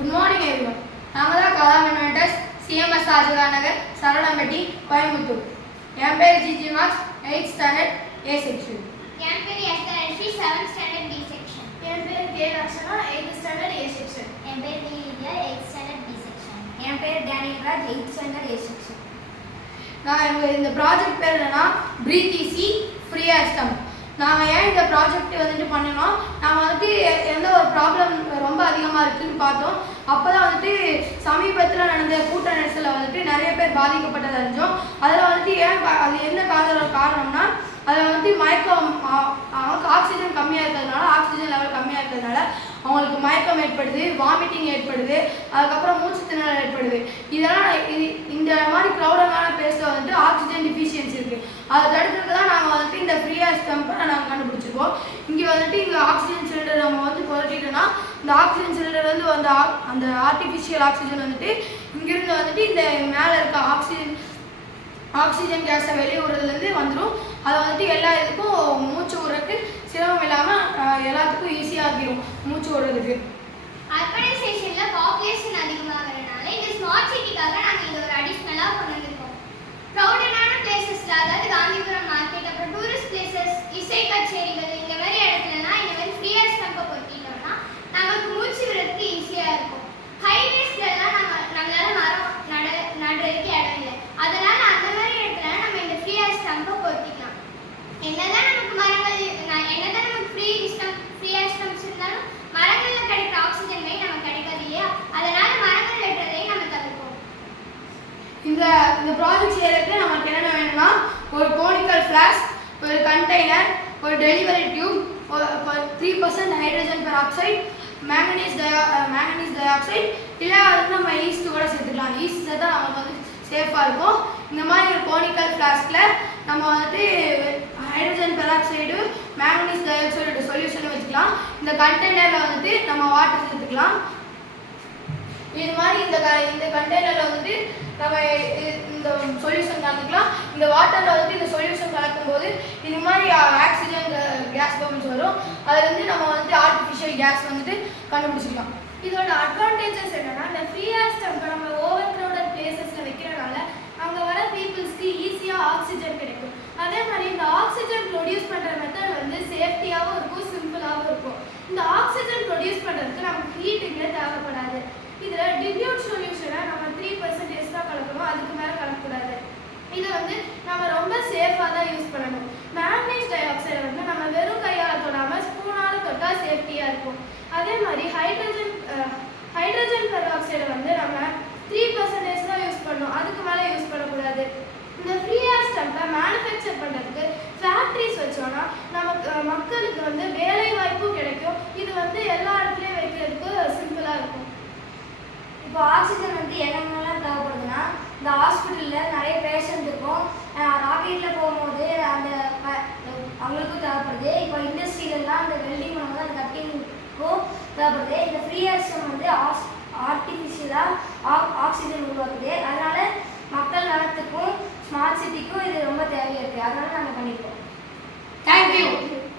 Good morning everyone. நாங்கள் தான் Kalam inventors CMS Rajaka Nagar Saravanampatti Coimbatore. என் பேர் Jiji Marks 8th standard A section. என் பேர் Esthersri 7th standard B section. என் பேர் K Rakshana 8th standard A section. என் பேர் D Vidya 8th standard B section. என் பேர் Daniel Raj 8th standard A section. இந்த ப்ராஜெக்ட் பேர் என்னன்னா பிரீத் ஈஸி ஃப்ரீ ஆஸ்டம். நாங்கள் ஏன் இந்த ப்ராஜெக்ட் வந்துட்டு பண்ணணும், நாங்கள் வந்துட்டு எந்த ஒரு ப்ராப்ளம் ரொம்ப அதிகமாக இருக்குதுன்னு பார்த்தோம். அப்போ தான் வந்துட்டு சமீபத்தில் நடந்த கூட்ட நெரிசலில் வந்துட்டு நிறைய பேர் பாதிக்கப்பட்டதை அறிஞ்சோம். அதில் வந்துட்டு அது என்ன காரணம்னா அதில் வந்துட்டு மயக்கம், அவங்களுக்கு ஆக்சிஜன் கம்மியாக இருக்கிறதுனால, ஆக்சிஜன் லெவல் கம்மியாக இருக்கிறதுனால அவங்களுக்கு மயக்கம் ஏற்படுது, வாமிட்டிங் ஏற்படுது, அதுக்கப்புறம் மூச்சு திணறல் ஏற்படுது. இதெல்லாம் இந்த மாதிரி க்ரௌடமான பிளேஸில் வந்துட்டு ஆக்சிஜன் டிஃபிஷியன்சி இருக்குது. அதை தடுக்கிறதுக்கு தான் நாங்கள் வந்துட்டு இந்த ஃப்ரீ ஆஸ்டம்பை நாங்கள் கண்டுபிடிச்சிருக்கோம். இங்கே வந்துட்டு இங்கே ஆக்சிஜன் சிலிண்டர் நம்ம வந்து புரட்டிட்டோம்னா இந்த ஆக்சிஜன் சிலிண்டர் வந்து அந்த ஆர்டிஃபிஷியல் ஆக்சிஜன் வந்துட்டு இங்கிருந்து வந்துட்டு இந்த மேலே இருக்க ஆக்சிஜன் கேஸை வெளியே விடுறதுலேருந்து வந்துடும். அதை வந்துட்டு எல்லா இதுக்கும் மூச்சு விடுறதுக்கு சிரமம் இல்லாமல் எல்லாத்துக்கும் ஈஸியாக ஆகிடும் மூச்சு விடுறதுக்கு. அர்பனைசேஷனில் பாப்புலேஷன் அதிகமாகிறதுனால இந்த ஸ்மார்ட் சிட்டிக்காக நாங்கள் இங்கே ஒரு அடிஷ்னலாக கொண்டு வந்திருக்கோம். க்ரௌடடான பிளேசஸில், அதாவது காந்திபுரம் மார்க்கெட், அப்புறம் டூரிஸ்ட் பிளேசஸ், இசை கச்சேரிகள், இந்த மாதிரி இடத்துலலாம் இந்த மாதிரி ஃப்ரீ ஆஸ்டம்பை பொறுத்திட்டோம்னா நமக்கு மூச்சு விடுறதுக்கு ஈஸியாக இருக்கும். ஹைவேஸ்லலாம் நம்மளால மரம் நடுறதுக்கு இடம் இல்லை. அதனால் அந்த மாதிரி இடத்துல நம்ம இந்த ஃப்ரீ ஆஸ்டம்பை பொறுத்திக்கலாம். என்னதான் நமக்கு ஃப்ரீ ஆஸ்டம்ஸ் இருந்தாலும் மரங்களில் கிடைக்கிற ஆக்சிஜன் மாதிரி நமக்கு கிடைக்காது இல்லையா? அதனால மரங்கள் வெட்டுறதை நம்ம தவிர்ப்போம். இந்த ப்ராஜெக்ட் செய்யறதுக்கு நமக்கு என்னென்ன வேணும்னா ஒரு கோனிக்கல் ஃப்ளாஸ்க், ஒரு கண்டெய்னர், ஒரு delivery tube, 3% hydrogen peroxide, manganese di oxide, இல்லை வந்து நம்ம ஈஸ்ட் கூட சேர்த்துக்கலாம். ஈஸ்ட் சேர்த்தா நமக்கு வந்து சேஃபாக இருக்கும். இந்த மாதிரி ஒரு கோனிக்கல் ஃப்ளாஸ்கில் நம்ம வந்துட்டு hydrogen peroxide, manganese di oxide solution வச்சுக்கலாம். இந்த கண்டெய்னரில் வந்துட்டு நம்ம வாட்டர் சேர்த்துக்கலாம். இது மாதிரி இந்த கண்டெய்னரில் வந்துட்டு நம்ம இந்த சொல்யூஷன் கலந்துக்கலாம். இந்த வாட்டரில் வந்துட்டு இந்த சொல்யூஷன் கலக்கும்போது இது மாதிரி ஆக்சிஜன் கேஸ் பபிள்ஸ் வரும். அதுலேருந்து நம்ம வந்துட்டு ஆர்டிஃபிஷியல் கேஸ் வந்துட்டு கண்டுபிடிச்சிக்கலாம். இதோட அட்வான்டேஜஸ் என்னன்னா, இந்த ஃப்ரீ ஆஸ்டம்பை நம்ம ஓவர் க்ரௌடட் பிளேசஸில் வைக்கிறனால அங்கே வர பீப்புள்ஸ்க்கு ஈஸியாக ஆக்சிஜன் கிடைக்கும். அதே மாதிரி இந்த ஆக்சிஜன் ப்ரொடியூஸ் பண்ணுற மெத்தட் வந்து சேஃப்டியாகவும் இருக்கும், சிம்பிளாகவும் இருக்கும். இந்த ஆக்சிஜன் ப்ரொடியூஸ் பண்ணுறதுக்கு நமக்கு ஹீட்டிங்கே தேவைப்படாது. இதில் டில்யூட் சொல்யூஷனை நம்ம 3% தான் கலக்கணும், அதுக்கு மேலே கலக்கக்கூடாது. இதை வந்து நம்ம ரொம்ப சேஃபாக தான் யூஸ் பண்ணணும். மேங்கனீஸ் டை ஆக்சைடை வந்து நம்ம வெறும் கையால் தொடாமல் ஸ்பூனால் தொட்டால் சேஃப்டியாக இருக்கும். அதே மாதிரி ஹைட்ரஜன் பெராக்சைடை வந்து நம்ம 3% தான் யூஸ் பண்ணணும், அதுக்கு மேலே யூஸ் பண்ணக்கூடாது. இந்த ஃப்ரீ ஆஸ்டம்பை மேனுஃபேக்சர் பண்ணுறதுக்கு ஃபேக்ட்ரிஸ் வச்சோன்னா நமக்கு மக்களுக்கு வந்து வேலை வாய்ப்பும் கிடைக்கும். இது வந்து எல்லா இடத்துலையும் வைக்கிறதுக்கு சிம்பிளாக இருக்கும். இப்போ ஆக்சிஜன் வந்து எங்கெங்கெல்லாம் தேவைப்படுதுன்னா, இந்த ஹாஸ்பிட்டலில் நிறைய பேஷண்ட் இருக்கும், ராக்கெட்டில் போகும்போது அவங்களுக்கும் தேவைப்படுது. இப்போ இண்டஸ்ட்ரியிலலாம் அந்த வெல்டிங் பண்ணும்போது அந்த கட்டிங்க்கும் தேவைப்படுது. இந்த ஃப்ரீ ஆக்சிஜன்